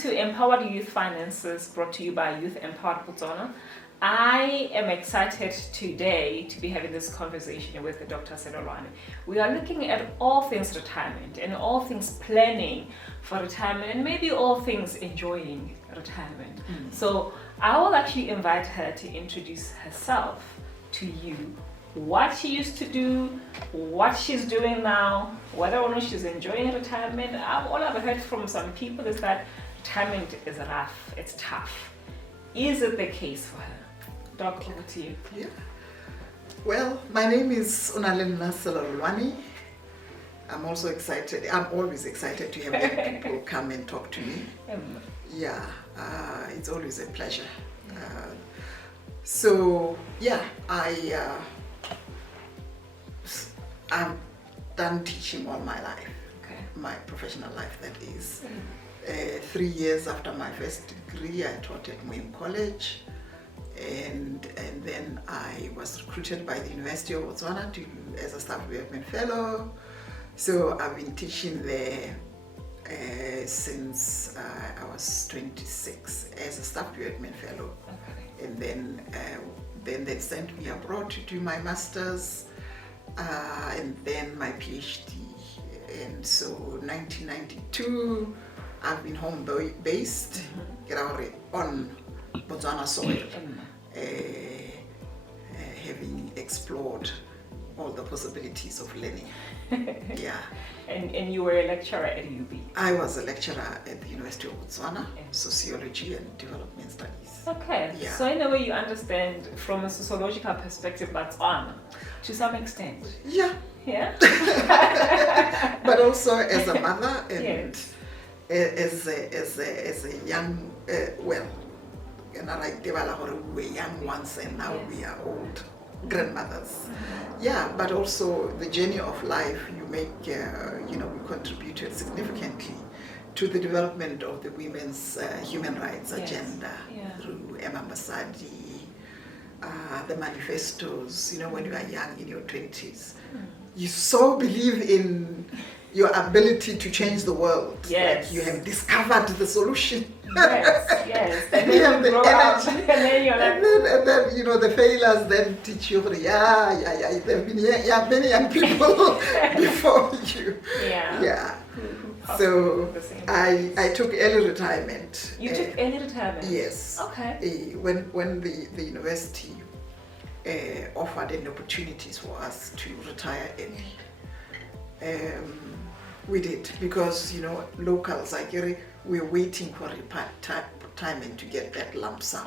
to Empowered Youth Finances, brought to you by Youth Empowered Botswana. I am excited today to be having this conversation with Dr. Selolwane. We are looking at all things retirement and all things planning for retirement and maybe all things enjoying retirement. So I will actually invite her to introduce herself to you, what she used to do, what she's doing now, whether or not she's enjoying retirement. All I've heard from some people is that retirement is rough, it's tough. Is it the case for her? Doc, over to you. Yeah. Well, my name is Onalenna Selolwane. I'm also excited. I'm always excited to have young people come and talk to me. Yeah, it's always a pleasure. I'm done teaching all my life. Okay. My professional life, that is. 3 years after my first degree, I taught at Moyim College, and then I was recruited by the University of Botswana as a staff development fellow. So I've been teaching there since I was 26 as a staff development fellow. Okay. And then they sent me abroad to do my master's and then my PhD. And so 1992, I've been home based on Botswana soil, having explored all the possibilities of learning. Yeah. And you were a lecturer at UB? I was a lecturer at the University of Botswana, Sociology and Development Studies. Okay. Yeah. So in a way you understand from a sociological perspective Botswana to some extent. Yeah. Yeah. But also as a mother and Yes. as a young, we were young once and now we are old grandmothers. Yeah, but also the journey of life, you make, we contributed significantly to the development of the women's human rights agenda through Emma Masadi, the manifestos. When you are young in your 20s, you so believe in your ability to change the world. Yes. Like you have discovered the solution. Yes. And you then have you the grow up, energy. and then you're like, And then, the failures then teach you, there have been many young people before you. Yeah. So I took early retirement. You took early retirement? Yes. Okay. When the university offered an opportunities for us to retire early. We did, because locals, we're waiting for retirement to get that lump sum,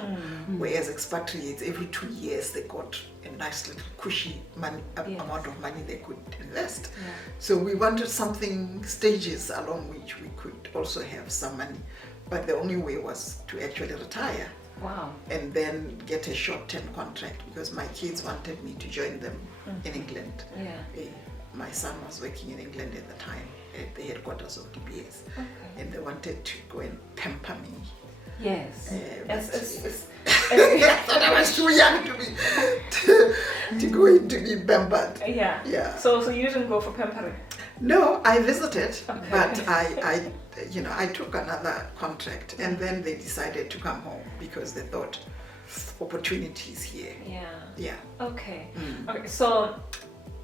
whereas expatriates every 2 years they got a nice little cushy amount of money they could invest. So we wanted something, stages along which we could also have some money, but the only way was to actually retire. Wow. And then get a short-term contract, because my kids wanted me to join them in England. My son was working in England at the time at the headquarters of DBS, and they wanted to go and pamper me. Yes. I thought I was too young to go in to be pampered. Yeah. So you didn't go for pampering? No, I visited, but I took another contract, and then they decided to come home because they thought opportunities here. Yeah. Okay. Okay. So,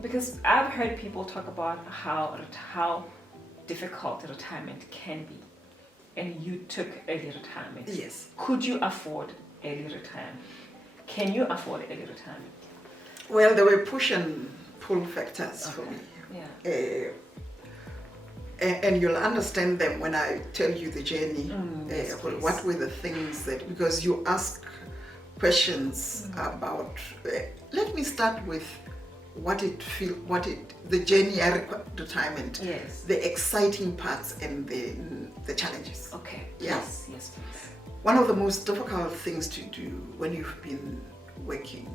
because I've heard people talk about how difficult retirement can be, and you took early retirement. Yes. Could you afford early retirement? Can you afford early retirement? Well, there were push and pull factors for me. Yeah. And you'll understand them when I tell you the journey. What were the things that, because you ask questions about, let me start with the journey retirement, the exciting parts and the challenges. Okay. Yeah? Yes, please. One of the most difficult things to do when you've been working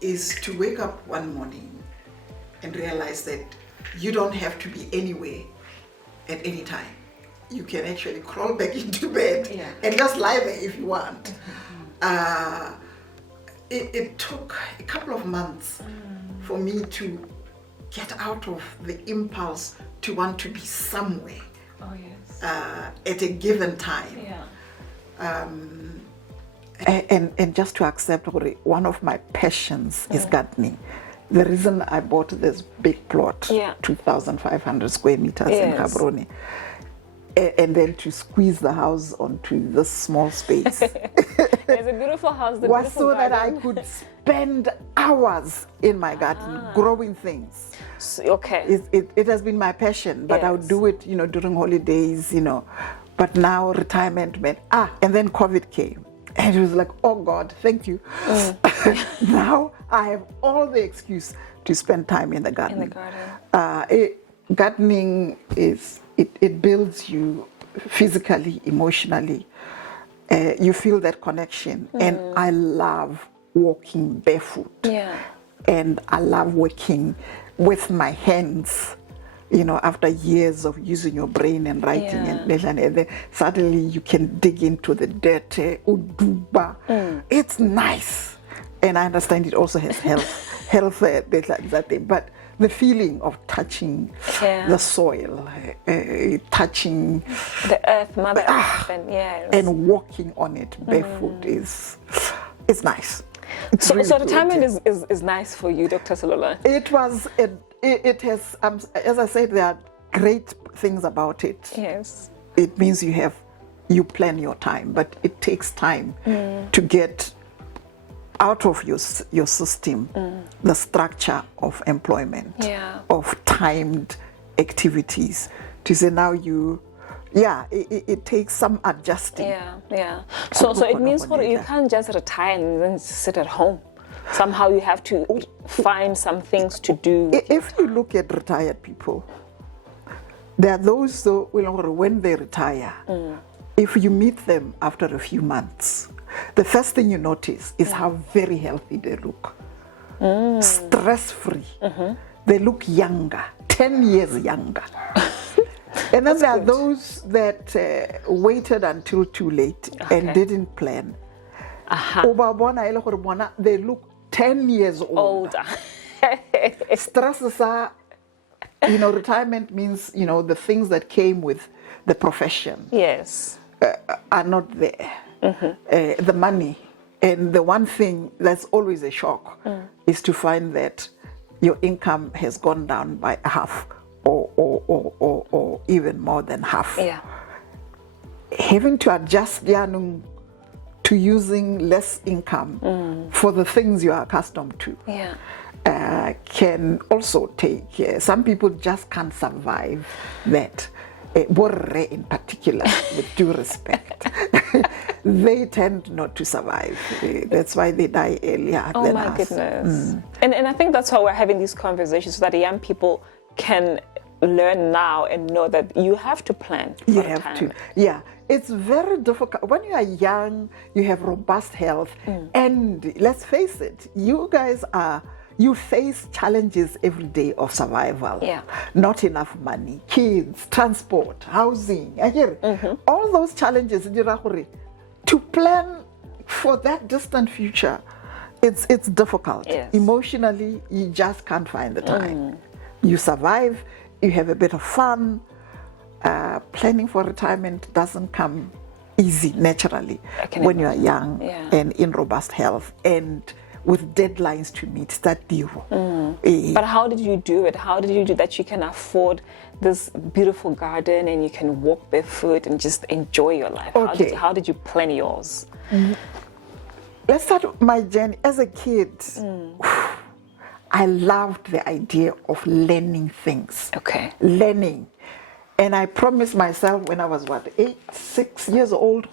is to wake up one morning and realize that you don't have to be anywhere at any time. You can actually crawl back into bed and just lie there if you want. It took a couple of months for me to get out of the impulse to want to be somewhere Oh, yes. At a given time. Yeah. And just to accept one of my passions is gardening. The reason I bought this big plot, 2,500 square meters in Gaborone, and then to squeeze the house onto this small space. It's a beautiful house. Was so that I could spend hours in my garden growing things. Okay. It has been my passion, but I would do it, during holidays, But now retirement meant, and then COVID came. And it was like, oh God, thank you. Now I have all the excuse to spend time in the garden. Gardening it builds you physically, emotionally. You feel that connection. And I love walking barefoot. Yeah. And I love working with my hands. After years of using your brain and writing and then suddenly you can dig into the dirt, uduba. It's nice. And I understand it also has health, that thing. But the feeling of touching the soil, touching the earth, Mother Earth, and walking on it barefoot it's nice. It's so really retirement is nice for you, Dr. Selolwane? It has, as I said, there are great things about it. Yes. It means you plan your time, but it takes time to get out of your system the structure of employment, of timed activities. To say now it takes some adjusting. So it means you can't just retire and then sit at home. Somehow you have to find some things to do. If you look at retired people, there are those when they retire, if you meet them after a few months, the first thing you notice is how very healthy they look. Stress-free. They look younger, 10 years younger. And then there are those that waited until too late and didn't plan. They look 10 years older. Stresses are, retirement means, the things that came with the profession are not there. The money. And the one thing that's always a shock is to find that your income has gone down by half or even more than half. Having to adjust to using less income for the things you are accustomed to can also take, some people just can't survive that. Borre in particular, with due respect, they tend not to survive. That's why they die earlier than us. Oh my goodness. And I think that's why we're having these conversations, so that young people can learn now and know that you have to plan for you have to. It's very difficult. When you are young, you have robust health. And let's face it, you face challenges every day of survival. Not enough money, kids, transport, housing. All those challenges, to plan for that distant future, it's difficult. Emotionally, you just can't find the time. You survive, you have a bit of fun. Planning for retirement doesn't come easy naturally when you are young and in robust health and with deadlines to meet. But how did you do it? How did you do that you can afford this beautiful garden and you can walk barefoot and just enjoy your life? How did you plan yours? Let's start with my journey. As a kid, I loved the idea of learning things. Learning. And I promised myself when I was 6 years old,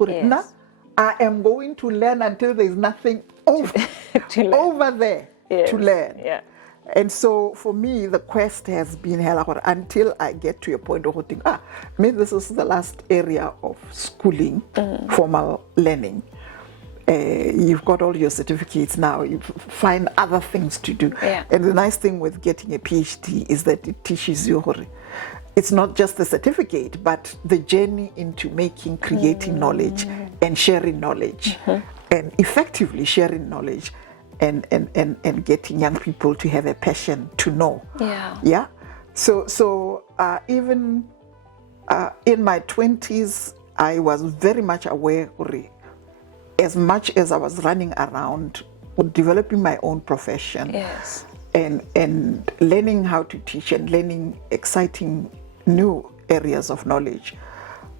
I am going to learn until there's nothing over there to learn. And so for me, the quest has been until I get to a point of thinking, maybe this is the last area of schooling, formal learning. You've got all your certificates now, you find other things to do. And the nice thing with getting a PhD is that it teaches you, it's not just the certificate, but the journey into creating knowledge and sharing knowledge and effectively sharing knowledge and getting young people to have a passion to know. So even In my 20s, I was very much aware, as much as I was running around, developing my own profession, Yes. and learning how to teach and learning exciting new areas of knowledge,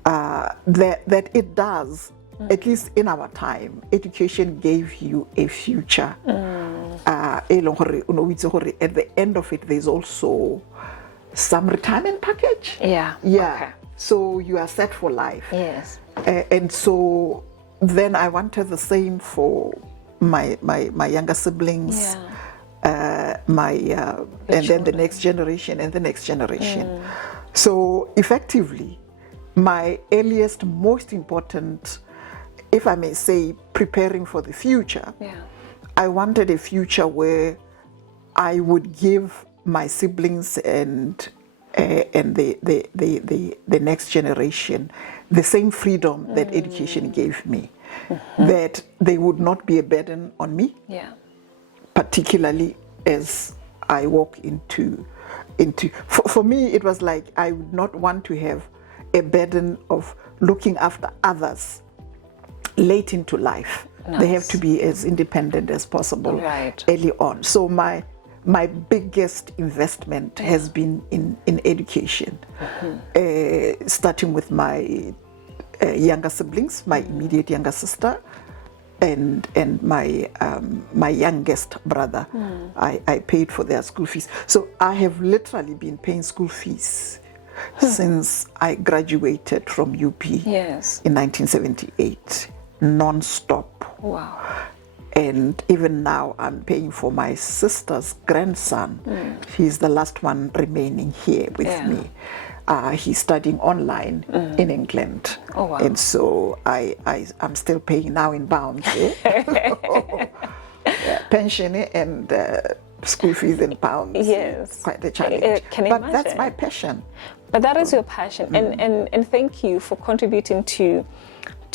that it does, at least in our time, education gave you a future. At the end of it, there's also some retirement package. Yeah. Yeah. Okay. So you are set for life. Yes. And so then I wanted the same for my younger siblings, and then the next generation and the next generation. So effectively, my earliest, most important, if I may say, preparing for the future, I wanted a future where I would give my siblings and the next generation the same freedom that education gave me, that they would not be a burden on me, particularly as I walk into for me, it was like I would not want to have a burden of looking after others late into life. They have to be as independent as possible early on. So my biggest investment has been in education, starting with my younger siblings, my immediate younger sister, and my youngest brother. I paid for their school fees. So I have literally been paying school fees since I graduated from UP in 1978, non-stop. Wow. And even now I'm paying for my sister's grandson. He's the last one remaining here with me. He's studying online in England. Oh, wow. And so I'm still paying now in pounds. Pension and school fees in pounds. Yes. Quite a challenge. Can you but imagine? that's my passion. But that is your passion. And thank you for contributing to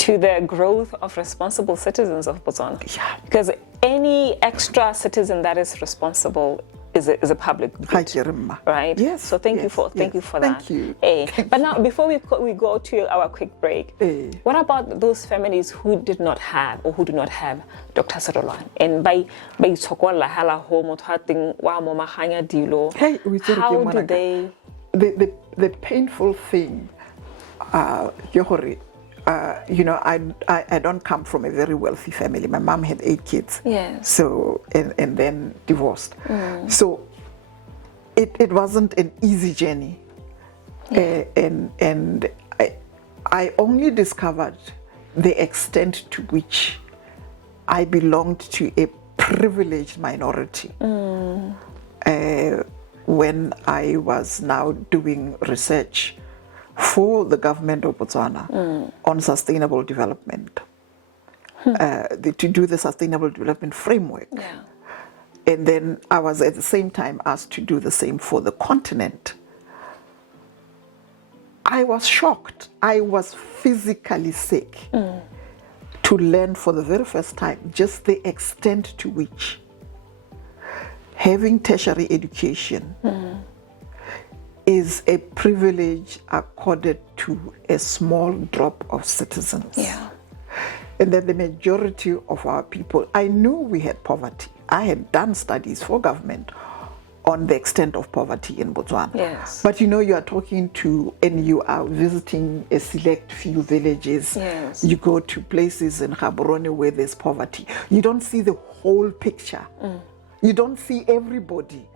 the growth of responsible citizens of Botswana. Yeah. Because any extra citizen that is responsible is a public good, right? Yes. So thank you for that. Thank you. But now, before we go to our quick break, what about those families who did not have or who do not have Dr. Selolwane? And by itsokolla hala ho motho a teng wa mo maganya dilo, how do they? The painful thing, I don't come from a very wealthy family. My mom had 8 kids. Yes. So and then divorced. So it wasn't an easy journey. And I only discovered the extent to which I belonged to a privileged minority when I was now doing research for the government of Botswana on sustainable development, to do the sustainable development framework. And then I was at the same time asked to do the same for the continent. I was shocked. I was physically sick to learn for the very first time just the extent to which having tertiary education is a privilege accorded to a small drop of citizens. And that the majority of our people, I knew we had poverty. I had done studies for government on the extent of poverty in Botswana. But you are talking to, and you are visiting a select few villages. You go to places in Gaborone where there's poverty. You don't see the whole picture. You don't see everybody.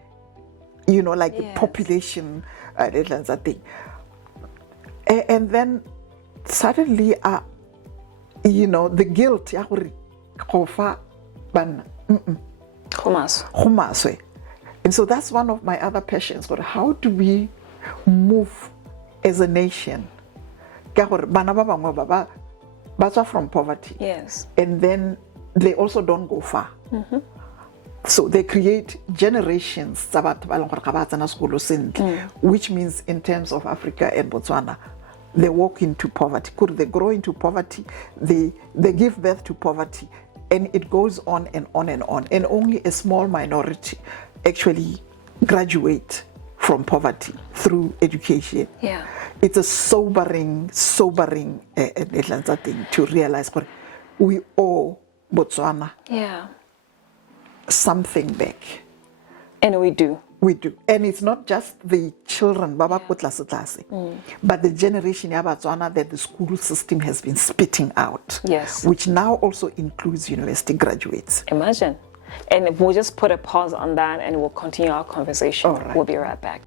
The population, that thing. And then suddenly, the guilt, and so that's one of my other passions. But how do we move as a nation? Bana from poverty. And then they also don't go far. So they create generations, which means in terms of Africa and Botswana, they walk into poverty. They grow into poverty, they give birth to poverty, and it goes on and on and on. And only a small minority actually graduate from poverty through education. Yeah. It's a sobering thing to realize that we owe Botswana something back. And we do. We do. And it's not just the children, but the generation ya Botswana that the school system has been spitting out. Yes. Which now also includes university graduates. Imagine. And we'll just put a pause on that and we'll continue our conversation. All right. We'll be right back.